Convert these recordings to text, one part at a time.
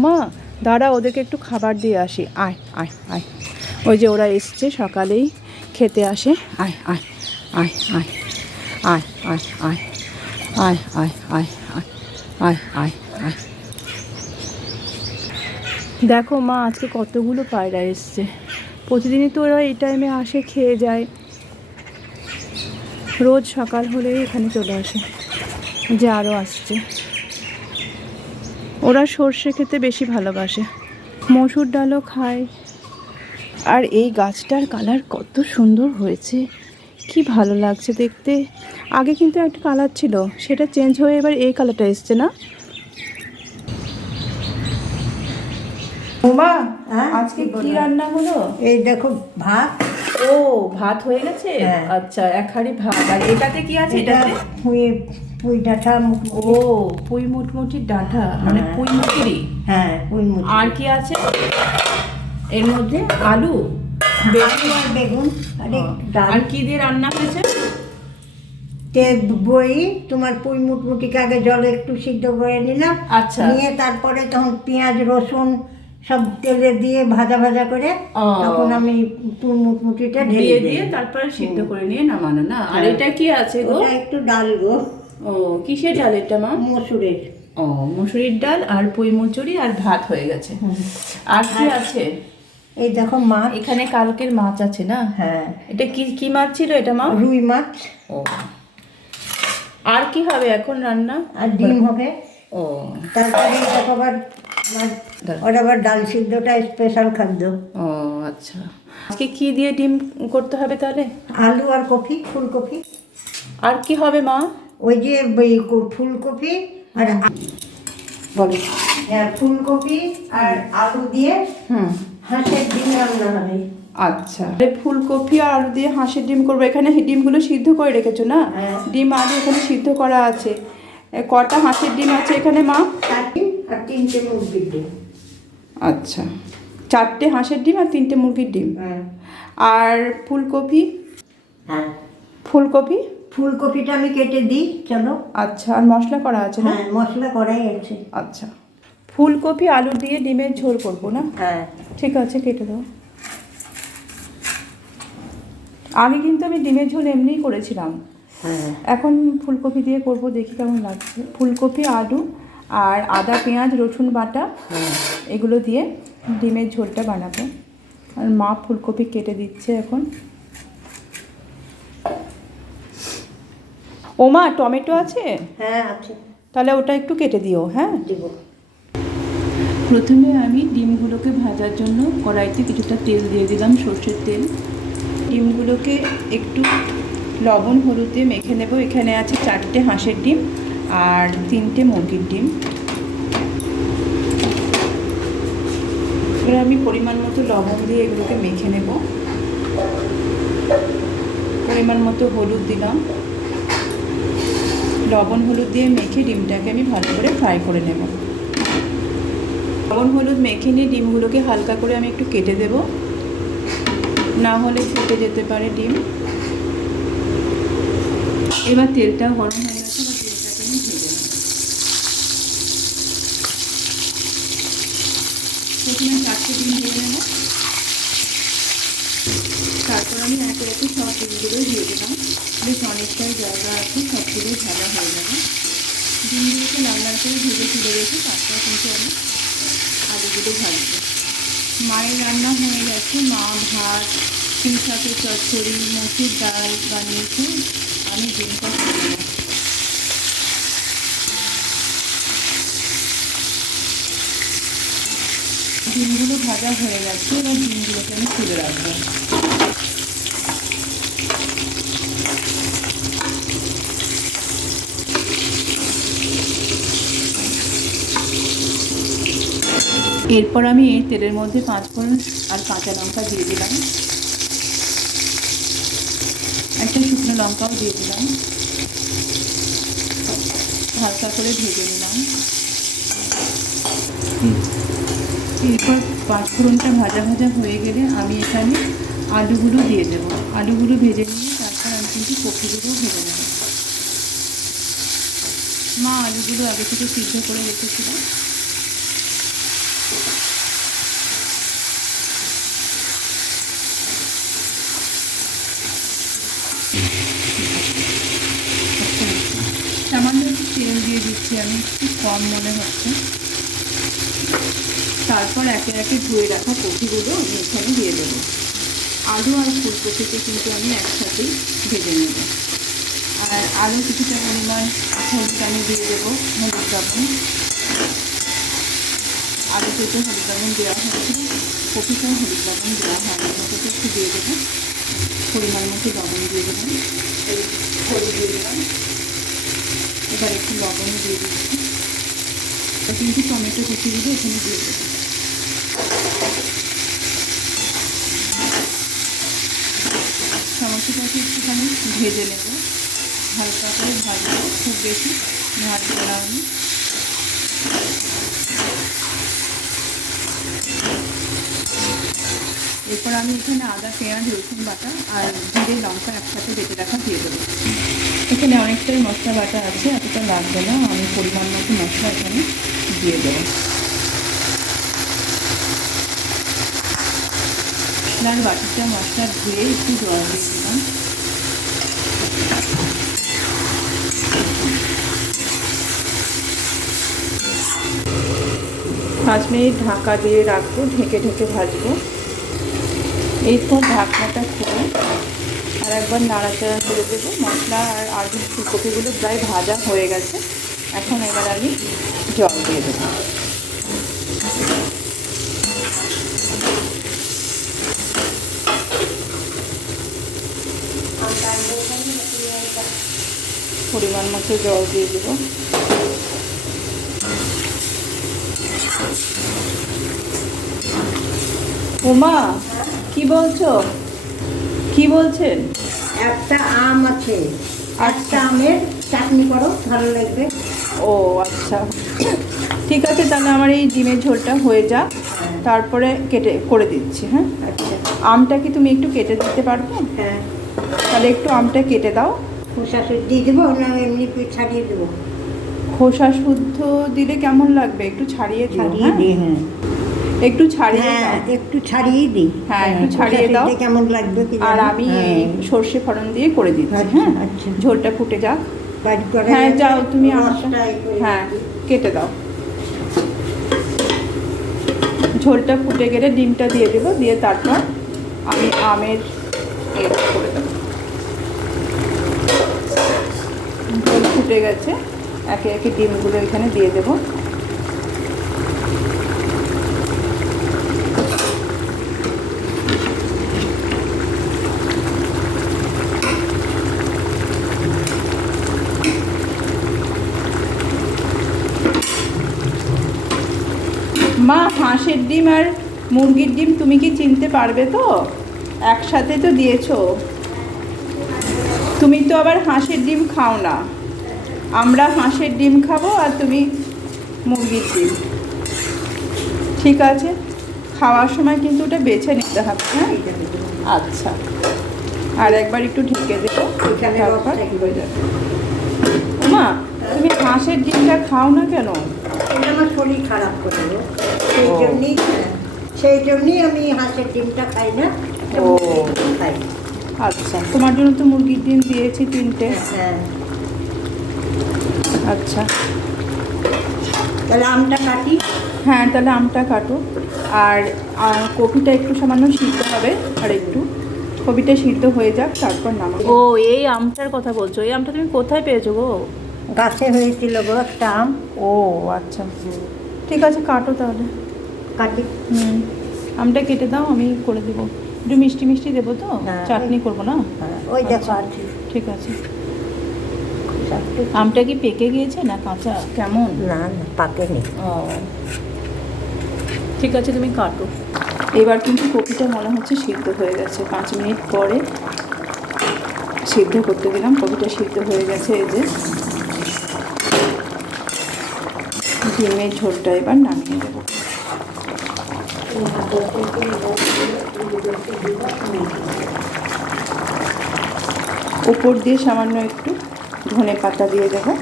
ওমা দাঁড়া, ওদেরকে একটু খাবার দিয়ে আসি। আয় আয় আয়, ওই যে ওরা এসছে, সকালেই খেতে আসে। আয় আয় আয় আয় আয় আয় আয় আয় আয় আয় আয় আয় আয়। দেখো মা, আজকে কতগুলো পায়রা এসছে। প্রতিদিনই তো ওরা এই টাইমে আসে, খেয়ে যায়। রোজ সকাল হলেই এখানে চলে আসে। যে আরও আসছে। ওরা সর্ষে খেতে বেশি ভালোবাসে, মসুর ডালও খায়। আর এই গাছটার কালার কত সুন্দর হয়েছে, কি ভালো লাগছে দেখতে। আগে কিন্তু একটা কালার ছিল, সেটা চেঞ্জ হয়ে এবার এই কালারটা এসছে না? ওমা, আজকে কি রান্না হলো? এই দেখো ভাত। ও, ভাত হয়ে গেছে। আচ্ছা, এক হাঁড়ি ভাত। আর এটাতে কি আছে? এটাতে পুঁই ডাঁটা। ও, পুঁই মুটমুটির ডাঁটা, মানে পুঁই মুটিরই। হ্যাঁ, পুঁই মুটি। আর কি আছে এর মধ্যে? আলু, বেগুন আর কি দিয়ে রান্না হয়েছে? বই তোমার পুঁই মুটমুটিকে আগে জলে একটু সিদ্ধ করে নিলাম। আচ্ছা। নিয়ে তারপরে তখন পেঁয়াজ রসুন সব তেলে দিয়ে ভাজা ভাজা করে তখন আমি পুঁই মুটমুটিটা ঢেলে দিয়ে তারপরে সিদ্ধ করে নিয়ে নামানো না? আর এটা কি আছে গো? ওটা একটু ডাল গো। ও, কিসের ডাল এটা মা? মসুরের। ও, মসুরির ডাল আর পুঁই মুচুরি আর ভাত হয়ে গেছে। আর কি আছে? এই দেখো মাছ। এখানে কালকের মাছ আছে না? হ্যাঁ। এটা কি কি মাছ ছিল এটা মা? রুই মাছ। ও, আর কি হবে এখন রান্না? আর ডিম হবে। ও, তারপরে দেখো আবার ওটা আবার ডাল সিদ্ধটা স্পেশাল খাদ্য। ও আচ্ছা। আজকে কি দিয়ে ডিম করতে হবে তাহলে? আলু আর কপি, ফুলকপি। আর কি হবে মা? ওই যে ফুলকপি আর বলো। ফুলকপি আর আলু দিয়ে হাঁসের ডিম রান্না হবে। আচ্ছা, ফুলকপি আর আলু দিয়ে হাঁসের ডিম করবো। এখানে ডিমগুলো সিদ্ধ করে রেখেছো না? ডিম আলু এখানে সিদ্ধ করা আছে। কটা হাঁসের ডিম আছে এখানে মা? আর 3টে মুরগির ডিম। আচ্ছা, 4টে হাঁসের ডিম আর 3টে মুরগির ডিম। আর ফুলকপি? হ্যাঁ, ফুলকপিটা আমি কেটে দিই। চলো। আচ্ছা, আর মশলা করা আছে না? হ্যাঁ, মশলা করাই আছে। আচ্ছা, ফুলকপি আলু দিয়ে ডিমের ঝোল করবো না? হ্যাঁ, ঠিক আছে, কেটে দাও। আগে কিন্তু আমি ডিমের ঝোল এমনিই করেছিলাম। এখন ফুলকপি দিয়ে করব, দেখি কেমন লাগছে। ফুলকপি, আলু আর আদা পেঁয়াজ রসুন বাটা এগুলো দিয়ে ডিমের ঝোলটা বানাবো। আর মা ফুলকপি কেটে দিচ্ছে এখন। ও মা, টমেটো আছে? হ্যাঁ আছে। তাহলে ওটা একটু কেটে দিও। হ্যাঁ, দেব। প্রথমে আমি ডিমগুলোকে ভাজার জন্য কড়াইতে কিছুটা তেল দিয়ে দিলাম, সর্ষের তেল। ডিমগুলোকে একটু লবণ হলুদ দিয়ে মেখে নেব। এখানে আছে 4টে হাঁসের ডিম আর 3টে মুরগির ডিম। এবার আমি পরিমাণ মতো লবণ দিয়ে এগুলোকে মেখে নেব। পরিমাণ মতো হলুদ দিলাম। লবণ হলুদ দিয়ে মেখে ডিমটাকে আমি ভালো করে ফ্রাই করে নেব। লবণ হলুদ মেখে নিয়ে ডিমগুলোকে হালকা করে আমি একটু কেটে দেব, না হলে ফুটে যেতে পারে ডিম। এবার তেলটা গরম হয়ে গেছে, এবার তেলটাকে আমি ভেজে নেব। প্রথমে 4টে ডিম ভেজে নেব, তারপর আমি একে একে সব ডিমগুলোই দিয়ে দিলাম। বেশ অনেকটাই জায়গা আছে, সবগুলোই ভাজা হয়ে যাবে। ডিমগুলোকে লাল লাল করে ভেজে তুলে রেখে তারপর কিন্তু আমি আলুগুলো ভাজবো। মায়ের রান্না হয়ে গেছে। মা ভাত, পুঁই শাকের চচ্চড়ি, মসুর ডাল বানিয়েছে। আমি ডিমটা খাবো। ডিমগুলো ভাজা হয়ে গেছে, এবার ডিমগুলোকে আমি তুলে রাখবো। এরপর আমি এই তেলের মধ্যে 5 ফোড়ন আর কাঁচা লঙ্কা দিয়ে দিলাম। একটা শুকনো লঙ্কাও দিয়ে দিলাম, হালকা করে ভেজে নিলাম। এরপর 5 ফোড়নটা ভাজা ভাজা হয়ে গেলে আমি এখানে আলুগুলো দিয়ে দেবো। আলুগুলো ভেজে নিয়ে তারপর আমি কিন্তু কপিগুলো ভেজে নেব। মা আলুগুলো আগে থেকে সিদ্ধ করে রেখেছিল। দিয়েছি আমি, খুব কম মনে হচ্ছে। তারপর একে একে ধুয়ে রাখা কপিগুলো আমি এখানে দিয়ে দেবো। আলু আর ফুলকপিকে কিন্তু আমি একসাথেই ভেজে নেব। আর আলু কিছুটা পরিমাণ হলুদ আমি দিয়ে দেবো, হলুদ লবণ। আলুতে তো হলুদ লবণ দেওয়া হয়েছিল, কপিটাও হলুদ লবণ দেওয়া হয়নি, ওটাকে একটু দিয়ে দেবো। পরিমাণ মতো লবণ দিয়ে দেবো, হলুদ দিয়ে দিলাম। এবার একটু লবণ দিয়ে দিচ্ছি। কিন্তু টমেটো কুচিগুলো এখানে দিয়ে দেবো। টমেটোটাকে একটুখানি ভেজে নেব, হালকা করে ভাজবো, খুব বেশি ভাজবো না আমি। এরপর আমি এখানে আদা, পেঁয়াজ, রসুন বাটা আর জিরে, লঙ্কা একসাথে বেটে রাখা দিয়ে দেবো। এখানে অনেকটাই মশলা বাটা আছে, এতটা লাগবে না, আমি পরিমাণ মতো মশলা এখানে দিয়ে দেবো। আর বাটিটা মশলা ধুয়ে একটু জল দিয়ে দিলাম। 5 মিনিট ঢাকা দিয়ে রাখবো, ঢেকে ঢেকে ভাজবো। এরপর ঢাকনাটা খুলে আর একবার নাড়াচাড়া করে দেবো। মশলা আর আলু ফুলকপিগুলো প্রায় ভাজা হয়ে গেছে। এখন এবার আমি জল দিয়ে দেবো। পরিমাণ মতো জল দিয়ে দেবো। ওমা, কি বলছো? কি বলছেন? একটা আম আছে, একটা আমের চাটনি করো, ভালো লাগবে। ও আচ্ছা, ঠিক আছে, তাহলে আমার এই ডিমের ঝোলটা হয়ে যাক, তারপরে কেটে করে দিচ্ছি। হ্যাঁ আচ্ছা, আমটা কি তুমি একটু কেটে দিতে পারবে? হ্যাঁ, তাহলে একটু আমটা কেটে দাও। খোসা দিয়ে দেবো না এমনি ছাড়িয়ে দেবো? খোসা শুদ্ধ দিলে কেমন লাগবে? একটু ছাড়িয়ে দিও। ছাড়িয়ে দিই, হ্যাঁ, একটু ছাড়িয়ে হ্যাঁ, দাও। একটু ছাড়িয়ে দিই। হ্যাঁ, একটু ছাড়িয়ে দাও। কেমন লাগবে কি আর জানি। আমি হ্যাঁ, সর্ষে ফোড়ন দিয়ে করে দিচ্ছি। আচ্ছা, হ্যাঁ আচ্ছা। ঝোলটা ফুটে যাক। বাড়ি করে হ্যাঁ যাও তুমি আমটা, রসটা এ করে হ্যাঁ দিই। কেটে দাও। ঝোলটা ফুটে গেলে ডিমটা দিয়ে দেবো, দিয়ে তারপর আমি আমের করে দেবো। ঝোল ফুটে গেছে, একে একে ডিমগুলো এখানে দিয়ে দেবো। মা, হাঁসের ডিম আর মুরগির ডিম তুমি কি চিনতে পারবে তো? একসাথে তো দিয়েছো। তুমি তো আবার হাঁসের ডিম খাও না। আমরা হাঁসের ডিম খাবো আর তুমি মুরগির ডিম। ঠিক আছে, খাওয়ার সময় কিন্তু ওটা বেছে নিতে হবে। হ্যাঁ আচ্ছা, আর একবার একটু ঢেকে দেবো, তারপর হয়ে যাবে। মা, তুমি হাঁসের ডিমটা খাও না কেন? এটা আমার শরীর খারাপ করে গো। সেই জন্যই আমি হাঁসের ডিমটা খাই না, ও খাই। আচ্ছা, তোমার জন্য তো মুরগির ডিম দিয়েছি 3টে। হ্যাঁ, আচ্ছা, তাহলে আমটা কাটি। হ্যাঁ তাহলে আমটা কাটো। আর কপিটা একটু সামান্য সিদ্ধ হবে, আর একটু কপিটা সিদ্ধ হয়ে যাক, তারপর নামাবো। ও এই আমটার কথা বলছো? এই আমটা তুমি কোথায় পেয়েছো গো? গাছে হয়েছিল গো একটা আম। ও আচ্ছা, ঠিক আছে, কাটো তাহলে। কাটি। আমটা কেটে দাও, আমি করে দেবো। একটু মিষ্টি মিষ্টি দেবো তো, হ্যাঁ, চাটনি করবো না? ওই দেখো আচ্ছা, আছে। ঠিক আছে। আমটা কি পেকে গিয়েছে না কাঁচা? কেমন? না না, পাকেনি। ও ঠিক আছে, তুমি কাটো। এবার কিন্তু কপিটা মনে হচ্ছে সিদ্ধ হয়ে গেছে। 5 মিনিট পরে সিদ্ধ করতে দিলাম, কপিটা সিদ্ধ হয়ে গেছে। এই যে ডিমের ঝোলটা এবার নামিয়ে দেবো। উপর দিয়ে সামান্য একটু ধনে পাতা দিয়ে দেবো,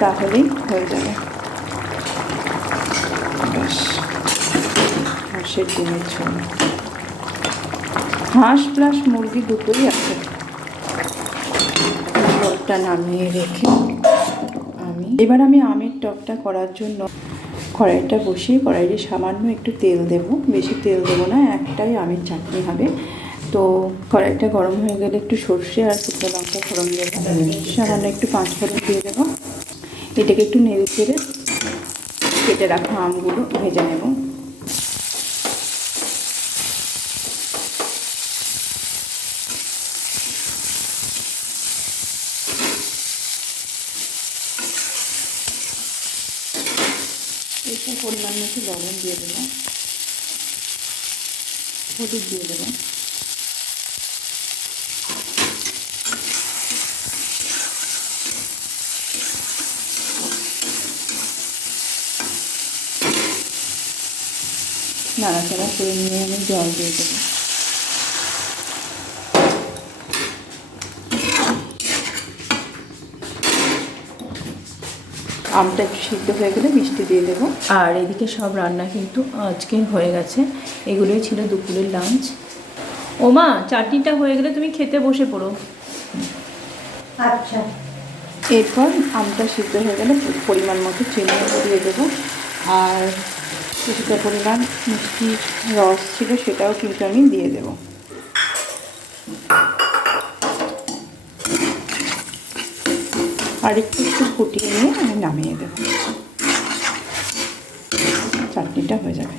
তাহলেই হয়ে যাবে। ব্যাস, হাঁসের ডিমের ঝোল। হাঁস প্লাস মুরগি দুটোই আছে। ঝোলটা নামিয়ে রেখে আমি এবার আমি আমের টকটা করার জন্য কড়াইটা বসিয়ে কড়াইয়ে সামান্য একটু তেল দেব, বেশি তেল দেবো না, একটাই আমের চাটনি হবে। তো কড়াইটা গরম হয়ে গেলে একটু সর্ষে আর শুকনো লঙ্কা ফোড়ন দেবো, সামান্য একটু পাঁচ ফোড়ন দিয়ে দেবো। এটাকে একটু নেড়ে চেড়ে কেটে রাখা আমগুলো ভেজে নেব। এটা পরিমাণ মতো লবণ দিয়ে দেবো, হলুদ দিয়ে দেবো, নাড়াচাড়া করে নিয়ে আমি জল দিয়ে দেবো। আমটা একটু সিদ্ধ হয়ে গেলে মিষ্টি দিয়ে দেবো। আর এদিকে সব রান্না কিন্তু আজকে হয়ে গেছে। এগুলোই ছিল দুপুরের লাঞ্চ। ওমা, চাটনিটা হয়ে গেলে তুমি খেতে বসে পড়ো। আচ্ছা। এরপর আমটা সিদ্ধ হয়ে গেলে পরিমাণ মতো চিনি দিয়ে দেবো। আর কিছুটা পরিমাণ মিষ্টির রস ছিল সেটাও কিন্তু আমি দিয়ে দেবো। আর একটু ফুটিয়ে নিয়ে আমি নামিয়ে দেবো, চাটনিটা হয়ে যাবে।